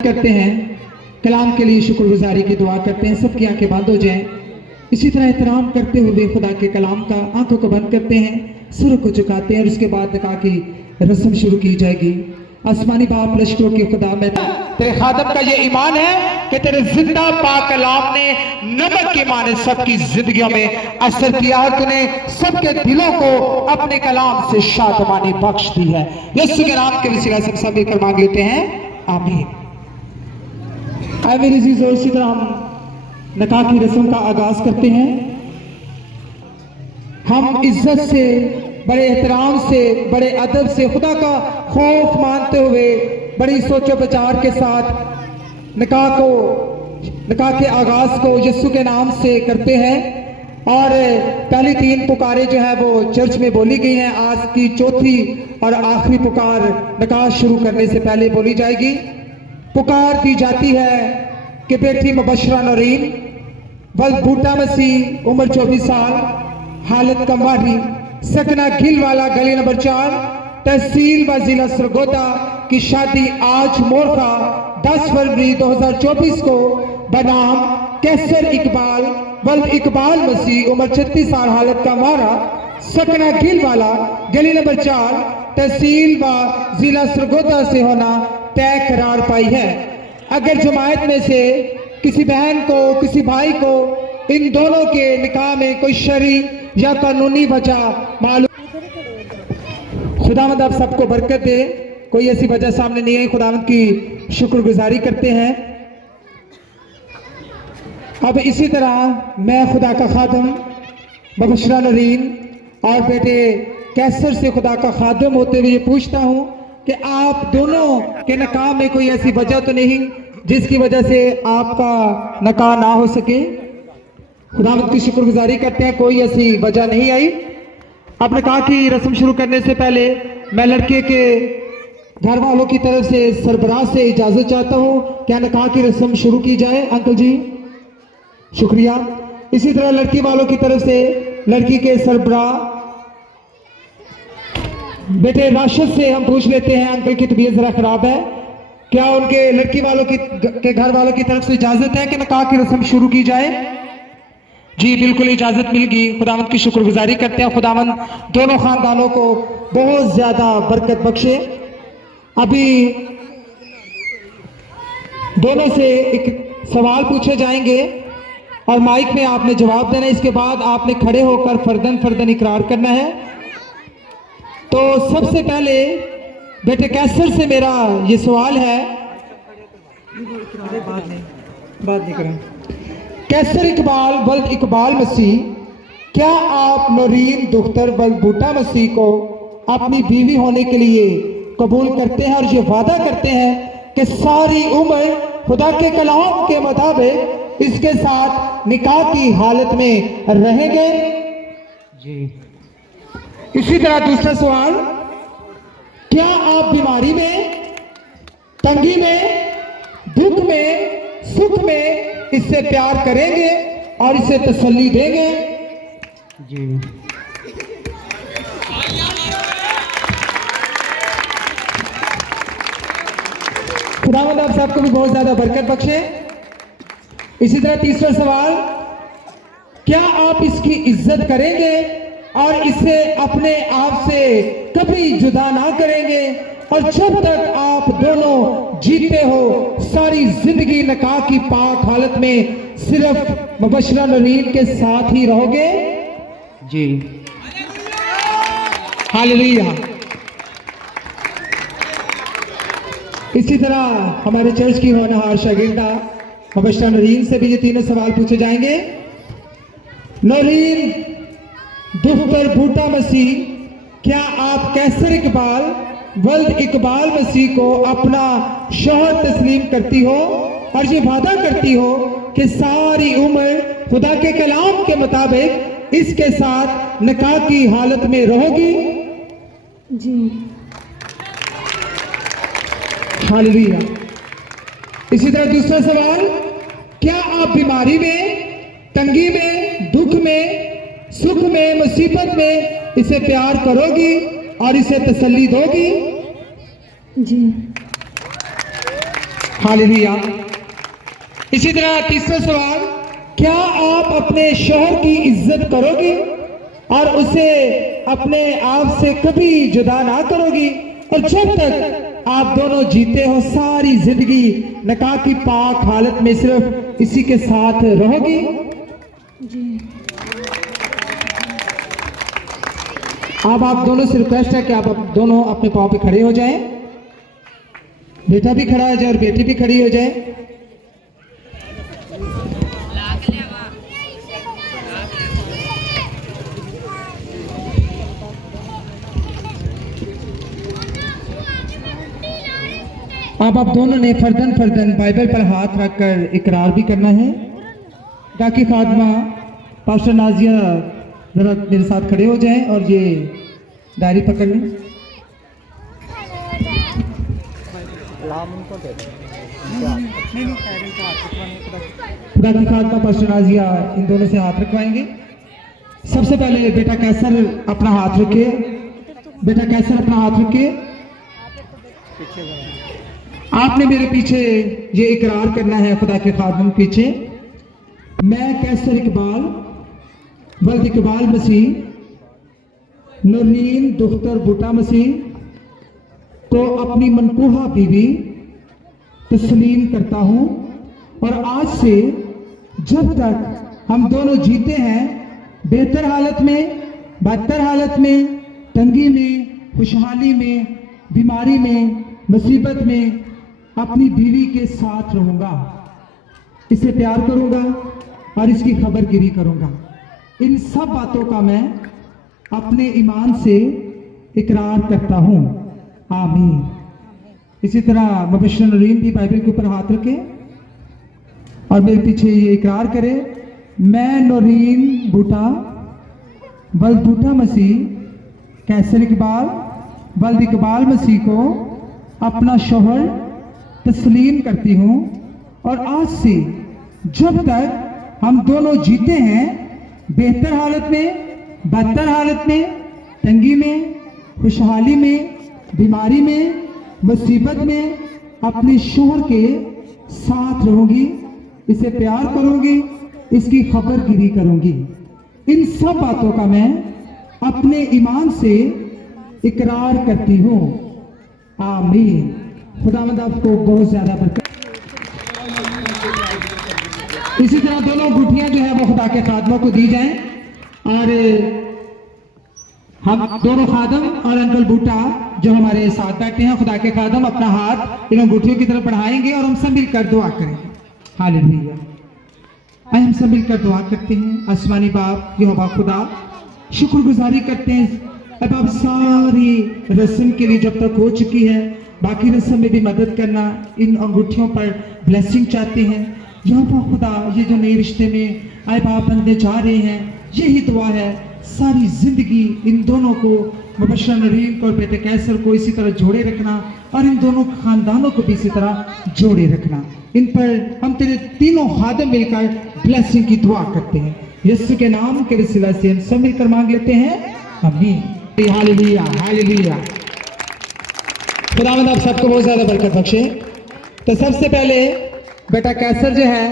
करते हैं, कलाम के लिए शुक्रगुजारी की दुआ करते हैं, सबकी आंखें बंद हो जाएं। इसी तरह एहतराम करते हुए खुदा के कलाम का आंखों को बंद करते हैं, सुर को झुकाते हैं और उसके बाद निकाह की रस्म शुरू की जाएगी। आसमानी बाप लश्करों की खुदा में तेरे खादम का ये ईमान है कि तेरे जिंदा पाक कलाम ने नमक के माने सबकी जिंदगियों में असर किया है। तूने सबके दिलों को अपने कलाम से शादमानी बख्श दी है। यीशु के नाम के वसीला से सब मिलकर मांग लेते हैं, आमीन। मेरी अजीज़ों, इसी तरह हम निकाह की रस्म का आगाज करते हैं। हम इज्जत से, बड़े एहतराम से, बड़े अदब से, खुदा का खौफ मानते हुए, बड़ी सोचो विचार के साथ निकाह के आगाज को यीशु के नाम से करते हैं। और पहली 3 पुकारें जो है वो चर्च में बोली गई हैं। आज की चौथी और आखिरी पुकार निकाह शुरू करने से पहले बोली जाएगी। पुकार दी जाती है कि बेटी मुबशरा नौरीन वल्द बूटा मसीह, उम्र 24 साल, हालत कमारी, सकना गिल वाला, गली नंबर 4, तहसील व जिला सरगोदा की शादी आज मोरखा 10 फरवरी 2024 को बनाम कैसर इकबाल वल्द इकबाल मसीह, उम्र 36 साल, हालत कमारा, सकना गिल वाला, गली नंबर 4, तहसील व जिला सरगोदा से होना तय करार पाई है। अगर जमायत में से किसी बहन को, किसी भाई को इन दोनों के निकाह में कोई शरई या कानूनी वजह मालूम, खुदावंद आप सबको बरकत दे। कोई ऐसी वजह सामने नहीं है, खुदावंद की शुक्रगुजारी करते हैं। अब इसी तरह मैं खुदा का खादम मुबशरा नौरीन और बेटे कैसर से खुदा का खादम होते हुए पूछता हूं कि आप दोनों के निकाह में कोई ऐसी वजह तो नहीं जिसकी वजह से आपका निकाह ना हो सके। खुदावंद की शुक्रगुजारी करते हैं, कोई ऐसी वजह नहीं आई। अब निकाह की रस्म शुरू करने से पहले मैं लड़के के घर वालों की तरफ से सरबराह से इजाजत चाहता हूं। क्या निकाह की रस्म शुरू की जाए? अंकल जी शुक्रिया। इसी तरह लड़की वालों की तरफ से लड़की के सरबराह बेटे राशिद से हम पूछ लेते हैं, अंकल की तबीयत जरा खराब है, क्या उनके लड़की वालों के घर वालों की तरफ से इजाजत है कि निकाह की रस्म शुरू की जाए? जी बिल्कुल इजाजत मिल गई। खुदावंद की शुक्रगुजारी करते हैं। खुदावंद दोनों खानदानों को बहुत ज्यादा बरकत बख्शे। अभी दोनों से एक सवाल पूछे जाएंगे और माइक में आपने जवाब देना। इसके बाद आपने खड़े होकर फर्दन फर्दन इकरार करना है। तो सबसे पहले बेटे कैसर से मेरा ये सवाल है, बात नहीं करें। कैसर इकबाल वल्द इकबाल मसीह, क्या आप नौरीन दुख्तर वल्द बूटा मसीह को अपनी बीवी होने के लिए कबूल करते हैं और ये वादा करते हैं कि सारी उम्र खुदा के कलाम के मुताबिक इसके साथ निकाह की हालत में रहेंगे? जी। इसी तरह दूसरा सवाल, क्या आप बीमारी में, तंगी में, दुख में, सुख में इससे प्यार करेंगे और इसे तसल्ली देंगे? जी। खुदावंद आप सबको भी बहुत ज्यादा बरकत बख्शे। इसी तरह तीसरा सवाल, क्या आप इसकी इज्जत करेंगे और इसे अपने आप से कभी जुदा ना करेंगे और जब तक आप दोनों जीते हो सारी जिंदगी निकाह की पाक हालत में सिर्फ मुबशरा नौरीन के साथ ही रहोगे? जी। हालेलुया। इसी तरह हमारे चर्च की होनहार शागिर्दा मुबशरा नौरीन से भी ये तीनों सवाल पूछे जाएंगे। नौरीन दुख्तर बूटा मसीह, क्या आप कैसर इकबाल वल्द इकबाल मसीह को अपना शौहर तस्लीम करती हो और ये वादा करती हो कि सारी उम्र खुदा के कलाम के मुताबिक इसके साथ निकाह की हालत में रहोगी? जी। हालेलुया। इसी तरह दूसरा सवाल, क्या आप बीमारी में, तंगी में, दुख में, सुख में, मुसीबत में इसे प्यार करोगी और इसे तसल्ली दोगी? जी। हालेलुया। इसी तरह तीसरा सवाल, क्या आप अपने शौहर की इज्जत करोगी और उसे अपने आप से कभी जुदा ना करोगी, और जब तक आप दोनों जीते हो सारी जिंदगी निकाह की पाक हालत में सिर्फ इसी के साथ रहोगी? जी। अब आप दोनों से रिक्वेस्ट है कि आप दोनों अपने पाँव पे खड़े हो जाएं। बेटा भी खड़ा हो जाए और बेटी भी खड़ी हो जाए। अब आप दोनों ने फर्दन फर्दन बाइबल पर हाथ रखकर इकरार भी करना है। ताकि खादमा पास्टर नाजिया जरा मेरे साथ खड़े हो जाएं और ये डायरी पकड़ लें। खुदा की खादमा पास्टर नाजिया इन दोनों से हाथ रखवाएंगे। सबसे पहले बेटा कैसर अपना हाथ रखिए। बेटा कैसर अपना हाथ रखिए। आपने मेरे पीछे ये इकरार करना है खुदा के खादम पीछे, मैं कैसर इकबाल वल्द इकबाल मसीह नूरीन दुख्तर बूटा मसीह को अपनी मनकूहा बीवी तस्लीम करता हूं, और आज से जब तक हम दोनों जीते हैं, बेहतर हालत में, बदतर हालत में, तंगी में, खुशहाली में, बीमारी में, मुसीबत में अपनी बीवी के साथ रहूंगा, इसे प्यार करूंगा और इसकी खबरगिरी करूंगा। इन सब बातों का मैं अपने ईमान से इकरार करता हूं। आमीन। इसी तरह मुबश्शिर नूरीन भी बाइबल के ऊपर हाथ रखे और मेरे पीछे ये इकरार करे, मैं नूरीन बूटा वल्द बूटा मसीह कैसर इकबाल वल्द इकबाल मसीह को अपना शौहर तस्लीम करती हूं, और आज से जब तक हम दोनों जीते हैं, बेहतर हालत में, बदतर हालत में, तंगी में, खुशहाली में, बीमारी में, मुसीबत में अपने शौहर के साथ रहूंगी, इसे प्यार करूंगी, इसकी खबरगिरी करूंगी। इन सब बातों का मैं अपने ईमान से इकरार करती हूं। आमीन। खुदावंद आपको बहुत ज्यादा बरकत। इसी तरह दोनों अंगूठियां जो है वो खुदा के खादमों को दी जाएं, और हम दोनों खादम और अंकल बूटा जो हमारे साथ बैठे हैं, खुदा के खादम अपना हाथ इन अंगूठियों की तरफ बढ़ाएंगे और हम सब मिलकर दुआ करेंगे। हालेलुया। आइए हम सब मिलकर दुआ करते हैं। आसमानी बाप यहोवा खुदा, शुक्रगुजारी करते हैं अब आप सारी रस्म के लिए जब तक हो चुकी है, बाकी रस्म में भी मदद करना, इन अंगूठियों पर ब्लेसिंग चाहते हैं। यहोवा खुदा, ये जो नए रिश्ते में आए बाप बंदे जा रहे हैं, यही दुआ है सारी जिंदगी इन दोनों को, मुबश्शिर नूरीन को और बेटे कैसर को इसी तरह जोड़े रखना, और इन दोनों खानदानों को भी इसी तरह जोड़े रखना। इन पर हम तेरे तीनों खादम मिलकर ब्लेसिंग की दुआ करते हैं। यीशु के नाम के वसीला से हम सब मिलकर मांग लेते हैं। आमीन। Hallelujah, hallelujah. खुदावंद आप सबको बहुत ज्यादा बरकत बख्शे। तो सबसे पहले बेटा कैसर जो है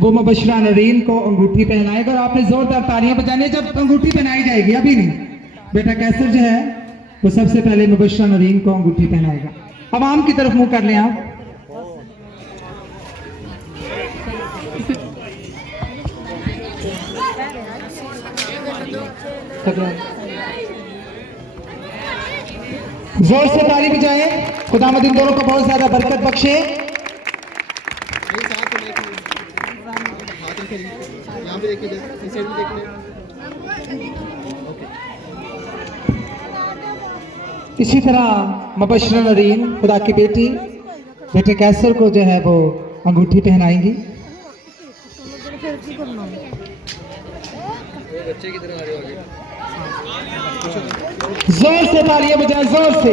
वो मुबश्शिर नूरीन को अंगूठी पहनाएगा, और आपने जोरदार तालियां बजानी है जब अंगूठी पहनाई जाएगी, अभी नहीं। बेटा कैसर जो है वो सबसे पहले मुबश्शिर नूरीन को अंगूठी पहनाएगा। अब आम की तरफ मुंह कर लें आप। जोर से ताली बजाएं। खुदावंद इन दोनों को बहुत ज्यादा बरकत बख्शे। इसी तरह मुबश्शिर नूरीन खुदा की बेटी बेटे कैसर को जो है वो अंगूठी पहनाएंगी। जोर से तालियां बजाएं, जोर से।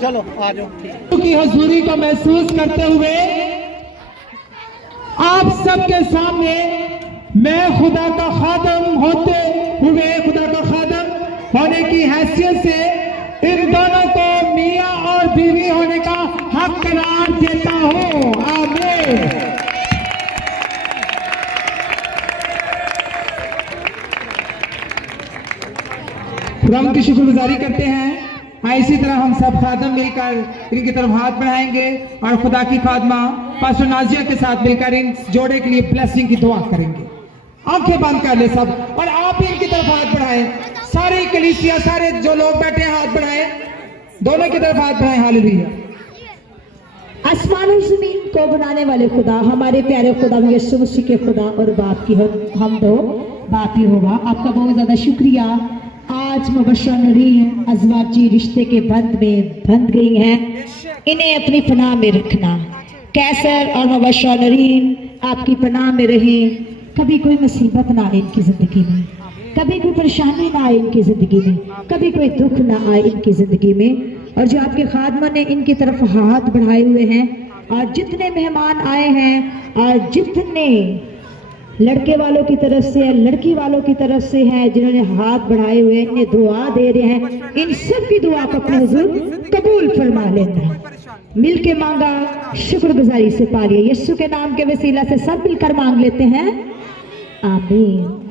चलो आ जाओ। की हजूरी को महसूस करते हुए आप सबके सामने मैं खुदा का खादम होते हुए, खुदा का खादम होने की हैसियत से इन दोनों को मियां और बीवी होने का हक करार देता हूं। आमीन। खुदावंद की शुक्रगुजारी करते हैं। इसी तरह हम सब खादम मिलकर इनकी तरफ हाथ बढ़ाएंगे और खुदा की खादमा पास्टर नाजिया के साथ मिलकर इन जोड़े के लिए ब्लेसिंग की दुआ करेंगे। आंखें बंद कर ले सब और आप भी इनकी तरफ हाथ बढ़ाएं। सारी कलीसिया, सारे जो लोग बैठे हैं हाथ बढ़ाएं, दोनों की तरफ हाथ बढ़ाएं। हालेलुया। आसमान और जमीन को बनाने वाले खुदा, हमारे प्यारे खुदा यीशु मसीह के खुदा और बाप की हम दो बाप ही होगा। आपका बहुत ज्यादा शुक्रिया। आज मुबशर नरीन अजवाजी रिश्ते के बंध में बंध गई हैं, इन्हें अपनी पनाह में रखना। कैसर और मुबशर नरीन आपकी पनाह में रहें। कभी कोई मुसीबत ना आए इनकी जिंदगी में, कभी कोई परेशानी ना आए इनकी जिंदगी में, कभी कोई दुख ना आए इनकी जिंदगी में। और जो आपके खादमा ने इनकी तरफ हाथ बढ़ाए हुए हैं और जितने मेहमान आए हैं और जितने लड़के वालों की तरफ से या लड़की वालों की तरफ से हैं जिन्होंने हाथ बढ़ाए हुए इन्हें दुआ दे रहे हैं, इन सब की दुआ को अपने हुजूर कबूल फरमा लेना। मिल के मांगा, शुक्रगुजारी से पा लिया। यीशु के नाम के वसीला से सब मिलकर मांग लेते हैं। आमीन।